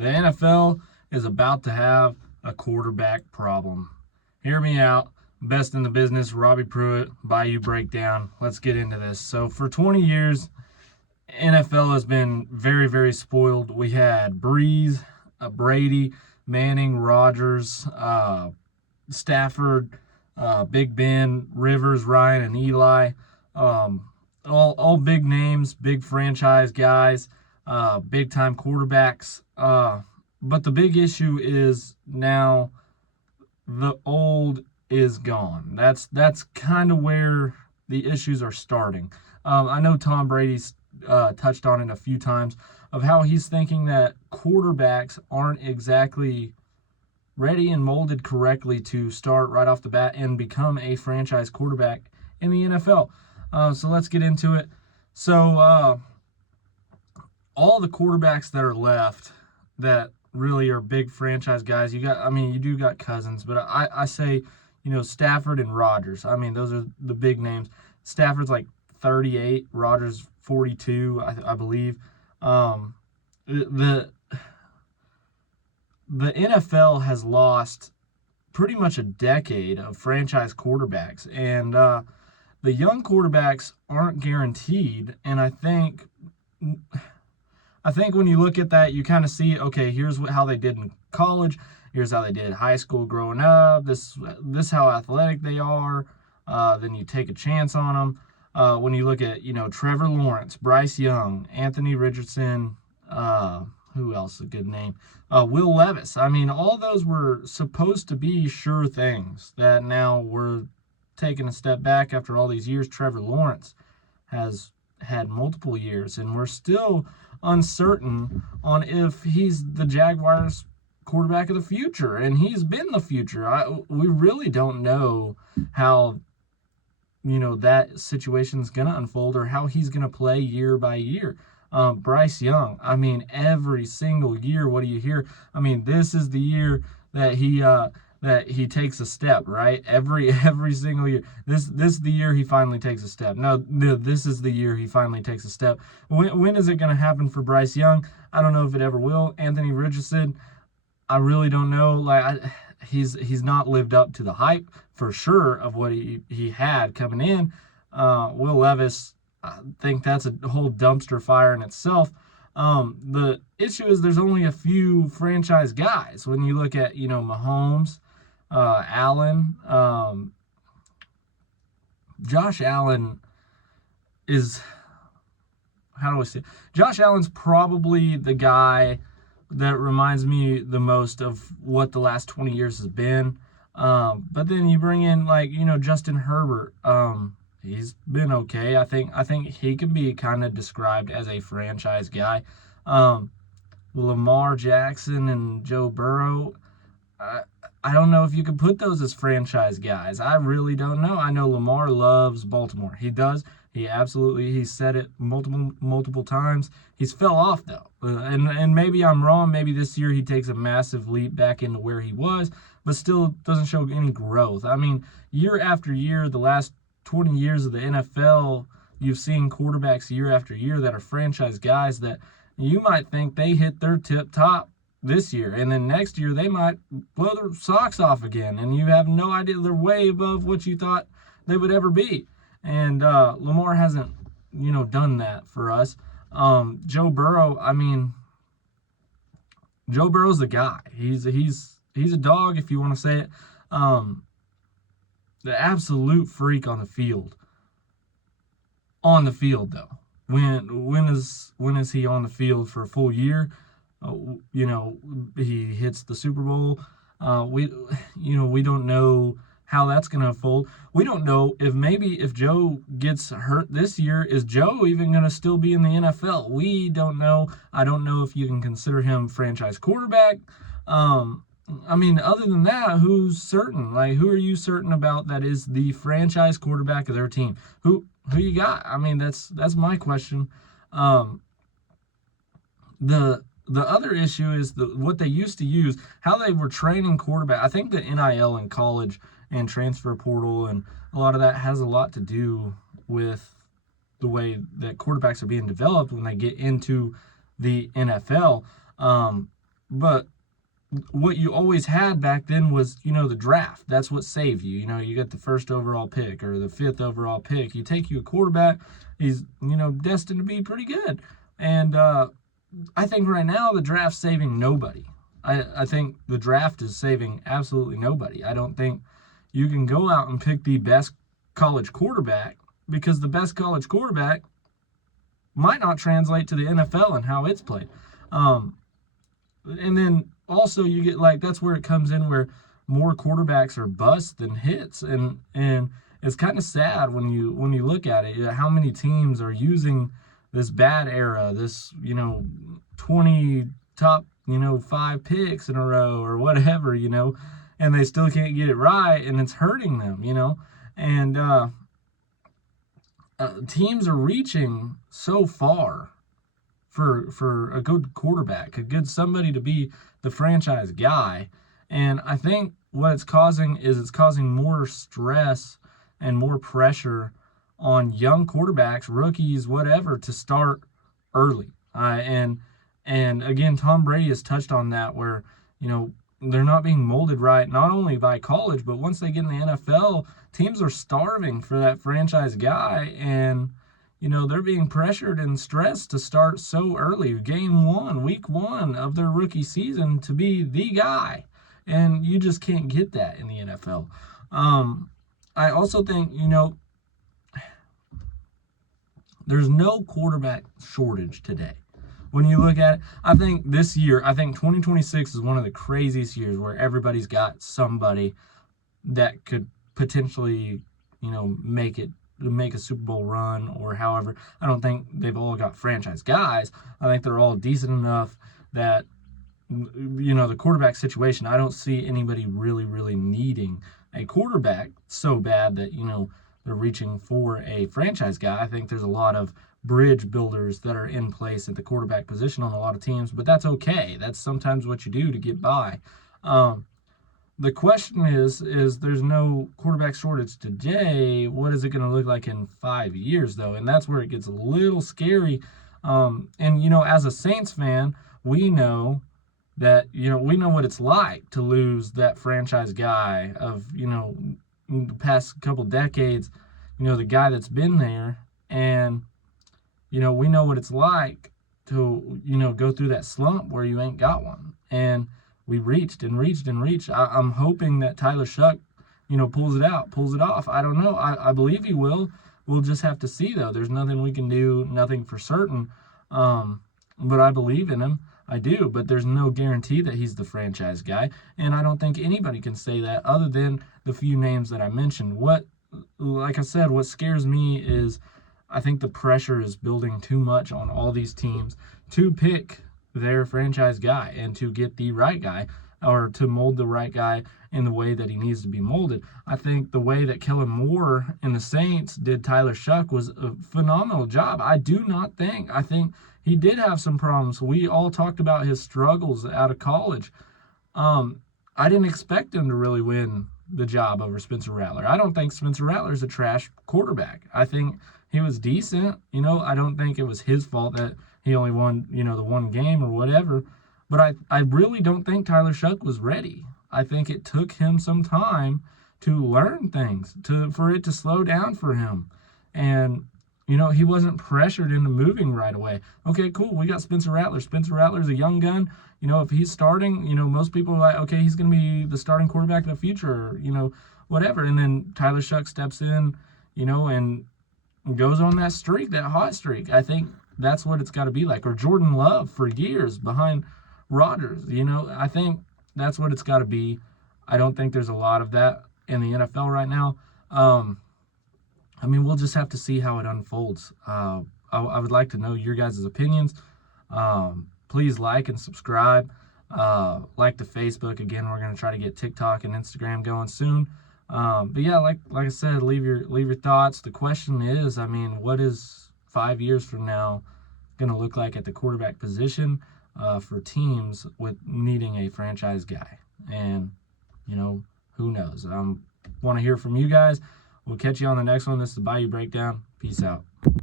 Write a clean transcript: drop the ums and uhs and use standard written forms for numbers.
The NFL is about to have a quarterback problem. Hear me out. Best in the business, Robbie Pruitt, Bayou Breakdown. Let's get into this. So for 20 years, NFL has been very, very spoiled. We had Breeze, Brady, Manning, Rodgers, Stafford, Big Ben, Rivers, Ryan, and Eli. All big names, big franchise guys, big time quarterbacks. But the big issue is now the old is gone. That's kind of where the issues are starting. I know Tom Brady's touched on it a few times of how he's thinking that quarterbacks aren't exactly ready and molded correctly to start right off the bat and become a franchise quarterback in the NFL. So let's get into it. So all the quarterbacks that are left that really are big franchise guys, you do got Cousins, but I say, Stafford and Rodgers. I mean, those are the big names. Stafford's like 38, Rodgers 42, I believe. The NFL has lost pretty much a decade of franchise quarterbacks, and the young quarterbacks aren't guaranteed. And I think when you look at that, you kind of see, okay, here's how they did in college, here's how they did in high school growing up, this how athletic they are. Then you take a chance on them. When you look at, Trevor Lawrence, Bryce Young, Anthony Richardson, who else is a good name? Will Levis. I mean, all those were supposed to be sure things that now we're taking a step back after all these years. Trevor Lawrence has had multiple years, and we're still uncertain on if he's the Jaguars quarterback of the future, and he's been the future. We really don't know how that situation's gonna unfold or how he's gonna play year by year. Bryce Young, I mean, every single year, what do you hear? I mean, this is the year that he takes a step, right? Every single year. This is the year he finally takes a step. No, this is the year he finally takes a step. When is it going to happen for Bryce Young? I don't know if it ever will. Anthony Richardson, I really don't know. He's not lived up to the hype for sure of what he had coming in. Will Levis, I think that's a whole dumpster fire in itself. The issue is there's only a few franchise guys. When you look at, Mahomes, Allen, Josh Allen is, how do I say it? Josh Allen's probably the guy that reminds me the most of what the last 20 years has been. But then you bring in Justin Herbert. He's been okay. I think he can be kind of described as a franchise guy. Lamar Jackson and Joe Burrow, I don't know if you could put those as franchise guys. I really don't know. I know Lamar loves Baltimore. He does. He's said it multiple times. He's fell off though. And maybe I'm wrong. Maybe this year he takes a massive leap back into where he was, but still doesn't show any growth. I mean, year after year, the last 20 years of the NFL, you've seen quarterbacks year after year that are franchise guys that you might think they hit their tip top this year, and then next year they might blow their socks off again, and you have no idea. They're way above what you thought they would ever be. And Lamar hasn't, done that for us. Joe Burrow, I mean, Joe Burrow's the guy. He's a dog, if you want to say it. The absolute freak on the field. On the field, though. When is he on the field for a full year? He hits the Super Bowl. We don't know how that's going to unfold. We don't know if Joe gets hurt this year, is Joe even going to still be in the NFL? We don't know. I don't know if you can consider him franchise quarterback. I mean, other than that, who's certain? Who are you certain about that is the franchise quarterback of their team? Who you got? I mean, that's my question. The other issue is what they used to use, how they were training quarterback. I think the NIL in college and transfer portal and a lot of that has a lot to do with the way that quarterbacks are being developed when they get into the NFL. But what you always had back then was, the draft. That's what saved you. You get the first overall pick or the 5th overall pick. You take you a quarterback, he's, destined to be pretty good. And I think right now the draft's saving nobody. I think the draft is saving absolutely nobody. I don't think you can go out and pick the best college quarterback, because the best college quarterback might not translate to the NFL and how it's played. And then also you get, that's where it comes in, where more quarterbacks are busts than hits, and it's kind of sad when you look at it, how many teams are using this bad era, this 20 top 5 picks in a row or whatever, and they still can't get it right, and it's hurting them, and teams are reaching so far for a good quarterback, a good somebody to be the franchise guy. And I think what it's causing is it's causing more stress and more pressure on young quarterbacks, rookies, whatever, to start early. And again, Tom Brady has touched on that, where, they're not being molded right, not only by college, but once they get in the NFL, teams are starving for that franchise guy. And, they're being pressured and stressed to start so early, week 1 of their rookie season, to be the guy. And you just can't get that in the NFL. I also think, there's no quarterback shortage today. When you look at it, I think 2026 is one of the craziest years, where everybody's got somebody that could potentially, make a Super Bowl run, or however. I don't think they've all got franchise guys. I think they're all decent enough that, the quarterback situation, I don't see anybody really, really needing a quarterback so bad that, they're reaching for a franchise guy. I think there's a lot of bridge builders that are in place at the quarterback position on a lot of teams, but that's okay. That's sometimes what you do to get by. The question is there's no quarterback shortage today. What is it going to look like in 5 years, though? And that's where it gets a little scary. And, as a Saints fan, we know that, we know what it's like to lose that franchise guy of, the past couple decades, the guy that's been there. And, we know what it's like to, go through that slump where you ain't got one. And we reached and reached and reached. I'm hoping that Tyler Shuck, pulls it off. I don't know. I believe he will. We'll just have to see, though. There's nothing we can do, nothing for certain. But I believe in him. I do. But there's no guarantee that he's the franchise guy. And I don't think anybody can say that, other than the few names that I mentioned. Like I said, what scares me is I think the pressure is building too much on all these teams to pick their franchise guy and to get the right guy, or to mold the right guy in the way that he needs to be molded. I think the way that Kellen Moore and the Saints did Tyler Shuck was a phenomenal job. I think he did have some problems. We all talked about his struggles out of college. I didn't expect him to really win the job over Spencer Rattler. I don't think Spencer Rattler's a trash quarterback. I think he was decent. I don't think it was his fault that he only won, the one game or whatever. But I really don't think Tyler Shuck was ready. I think it took him some time to learn things, for it to slow down for him. And, he wasn't pressured into moving right away. Okay, cool. We got Spencer Rattler. Spencer Rattler's a young gun. If he's starting, most people are like, okay, he's going to be the starting quarterback of the future, whatever. And then Tyler Shuck steps in, and goes on that streak, that hot streak. I think that's what it's got to be like. Or Jordan Love for years behind Rodgers. I think that's what it's got to be. I don't think there's a lot of that in the NFL right now. We'll just have to see how it unfolds. I would like to know your guys' opinions. Please like and subscribe. Like the Facebook. Again, we're going to try to get TikTok and Instagram going soon. But yeah, like I said, leave your thoughts. The question is, what is 5 years from now going to look like at the quarterback position for teams with needing a franchise guy? And, who knows? Want to hear from you guys. We'll catch you on the next one. This is the Bayou Breakdown. Peace out.